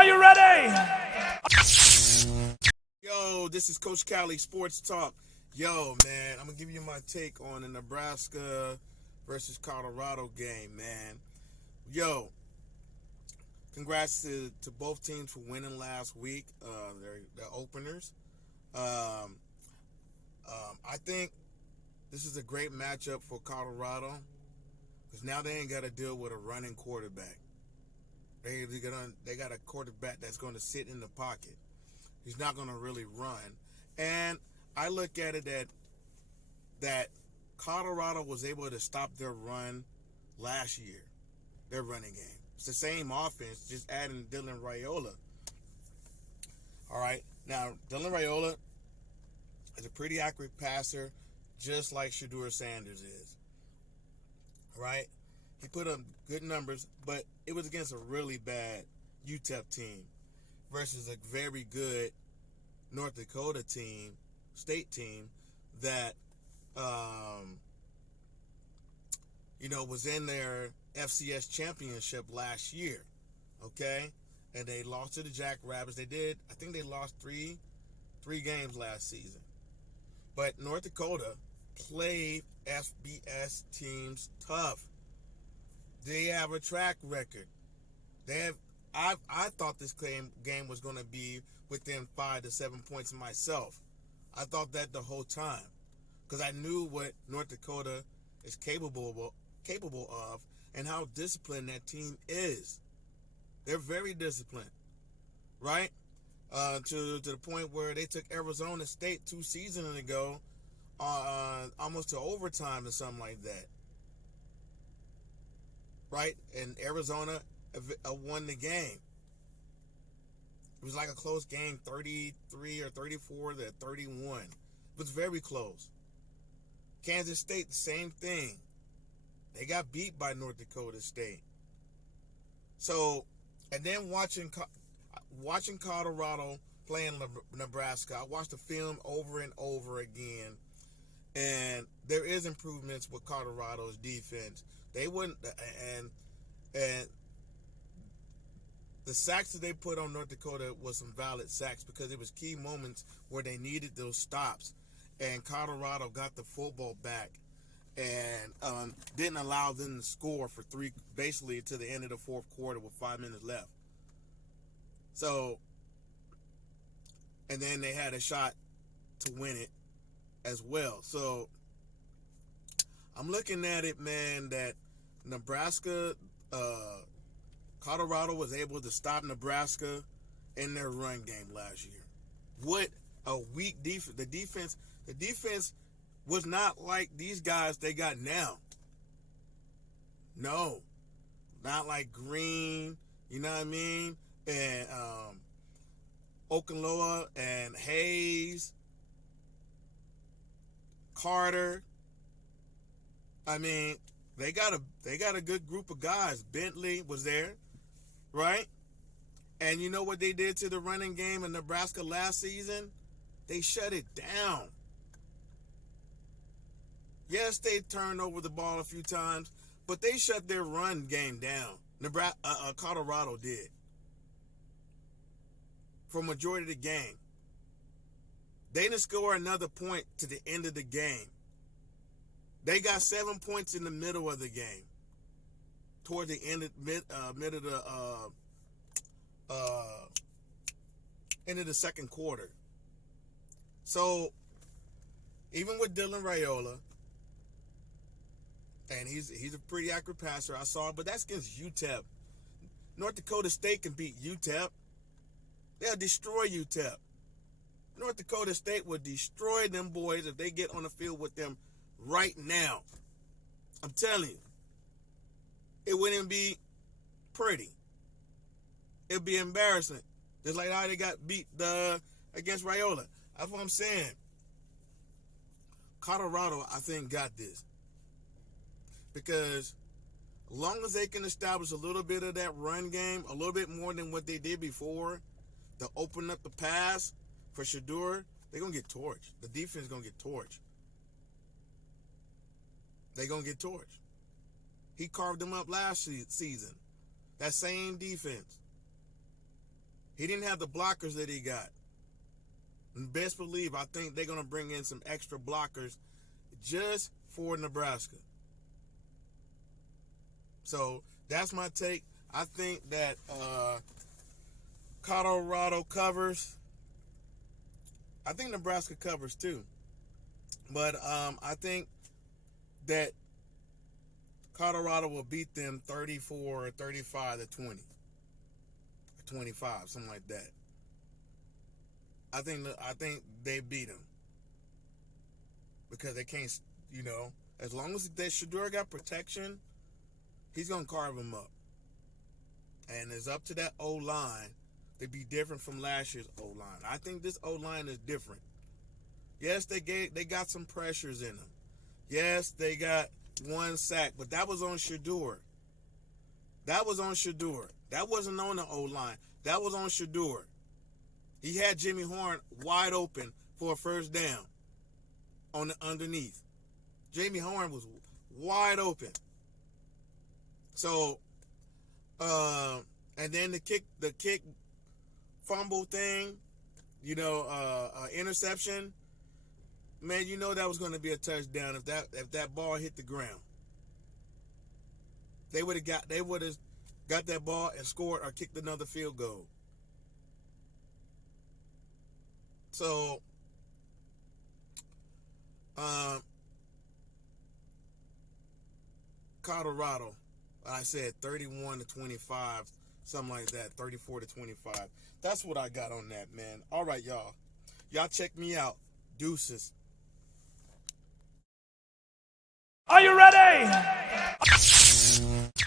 Are you ready? Yo, this is Coach Cali Sports Talk. Yo, man, I'm going to give you my take on the Nebraska versus Colorado game, man. Yo, congrats to both teams for winning last week, their openers. I think this is a great matchup for Colorado because now they ain't got to deal with a running quarterback. They got a quarterback that's going to sit in the pocket. He's not going to really run. And I look at it that Colorado was able to stop their run last year, their running game. It's the same offense, just adding Dylan Raiola. All right. Now, Dylan Raiola is a pretty accurate passer, just like Shedeur Sanders is. All right. He put up good numbers, but it was against a really bad UTEP team versus a very good North Dakota team, state team, that, was in their FCS championship last year, okay? And they lost to the Jackrabbits. I think they lost three games last season. But North Dakota played FBS teams tough. They have a track record. I thought this game was going to be within 5 to 7 points myself. I thought that the whole time because I knew what North Dakota is capable of and how disciplined that team is. They're very disciplined, right? To the point where they took Arizona State 2 seasons ago, almost to overtime or something like that, right? And Arizona won the game. It was like a close game, 33 or 34 to 31. It was very close. Kansas State, the same thing. They got beat by North Dakota State. So, and then watching Colorado playing Nebraska, I watched the film over and over again, and there is improvements with Colorado's defense. They wouldn't, and the sacks that they put on North Dakota was some valid sacks because it was key moments where they needed those stops. And Colorado got the football back and didn't allow them to score for basically to the end of the fourth quarter with 5 minutes left. So, and then they had a shot to win it as well. So, I'm looking at it, man, that Nebraska, Colorado was able to stop Nebraska in their run game last year. What a weak defense. The defense was not like these guys they got now. No. Not like Green, you know what I mean? And Okunloa and Hayes, Carter. I mean, they got a good group of guys. Bentley was there, right? And you know what they did to the running game in Nebraska last season? They shut it down. Yes, they turned over the ball a few times, but they shut their run game down. Colorado did for majority of the game. They didn't score another point to the end of the game. They got 7 points in the middle of the game, toward the end of end of the second quarter. So even with Dylan Raiola, and he's a pretty accurate passer, I saw, but that's against UTEP. North Dakota State can beat UTEP. They'll destroy UTEP. North Dakota State will destroy them boys if they get on the field with them right now. I'm telling you. It wouldn't be pretty. It'd be embarrassing. Just like how they got beat against Raiola. That's what I'm saying. Colorado, I think, got this. Because as long as they can establish a little bit of that run game, a little bit more than what they did before, to open up the pass for Shedeur, they're going to get torched. The defense is going to get torched. They're going to get torched. He carved them up last season. That same defense. He didn't have the blockers that he got. And best believe, I think they're going to bring in some extra blockers just for Nebraska. So that's my take. I think that Colorado covers. I think Nebraska covers too. But I think that Colorado will beat them 34 or 35 to 20. Or 25, something like that. I think they beat them. Because they can't, as long as Shedeur got protection, he's going to carve them up. And it's up to that O-line to be different from last year's O-line. I think this O-line is different. Yes, they got some pressures in them. Yes, they got one sack, but that was on Shedeur. That wasn't on the O-line. That was on Shedeur. He had Jimmy Horn wide open for a first down on the underneath. Jimmy Horn was wide open. So, and then the kick fumble thing, interception. Man, that was going to be a touchdown if that ball hit the ground. They would have got that ball and scored or kicked another field goal. So, Colorado, I said 31 to 25, something like that, 34 to 25. That's what I got on that, man. All right, y'all. Y'all check me out. Deuces. Are you ready?